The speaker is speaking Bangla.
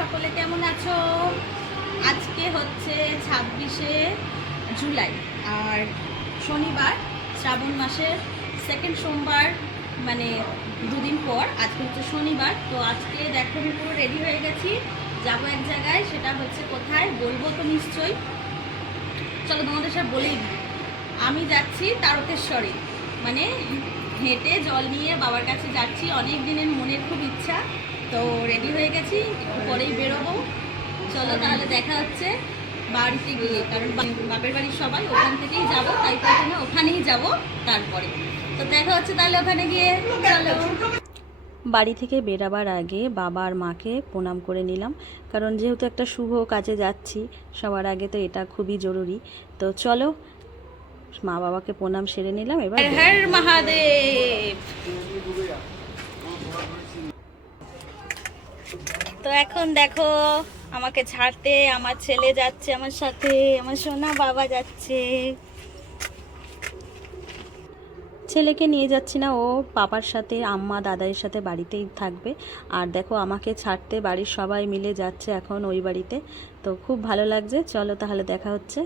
সকলে কেমন আছো? আজকে হচ্ছে 26শে জুলাই আর শনিবার, শ্রাবণ মাসের সেকেন্ড সোমবার, মানে দুদিন পর। আজকে হচ্ছে শনিবার। তো আজকে দেখো আমি পুরো রেডি হয়ে গেছি, যাবো এক জায়গায়। সেটা হচ্ছে কোথায় বলবো তো নিশ্চয়ই, চলো তোমাদের সব বলেই দিই। আমি যাচ্ছি তারকেশ্বরে, মানে হেঁটে জল নিয়ে বাবার কাছে যাচ্ছি। অনেক দিনের মনের খুব ইচ্ছা, তো রেডি হয়ে গেছি, একটু পরেই বেরোবো। চলো তাহলে দেখা হচ্ছে বাড়িতে গিয়ে, কারণ বাপের বাড়ির সবাই ওখান থেকেই যাবো, তাই প্রথমে ওখানেই যাব, তারপরে তো দেখা হচ্ছে তাহলে ওখানে গিয়ে। চলো। বাড়ি থেকে বেরাবার আগে বাবা আর মাকে প্রণাম করে নিলাম, কারণ যেহেতু একটা শুভ কাজে যাচ্ছি সবার আগে, তো এটা খুবই জরুরি। তো চলো, মা বাবাকে প্রণাম সেরে নিলাম, এবার হর হর মহাদেব। তো এখন দেখো আমাকে ছাড়তে আমার ছেলে যাচ্ছে আমার সাথে, আমার সোনা বাবা যাচ্ছে। ছেলেকে নিয়ে যাচ্ছি না, ও পাপার সাথে, আম্মা দাদাইয়ের সাথে বাড়িতেই থাকবে। আর দেখো আমাকে ছাড়তে বাড়ির সবাই মিলে যাচ্ছে এখন ওই বাড়িতে, তো খুব ভালো লাগছে। চলো তাহলে দেখা হচ্ছে।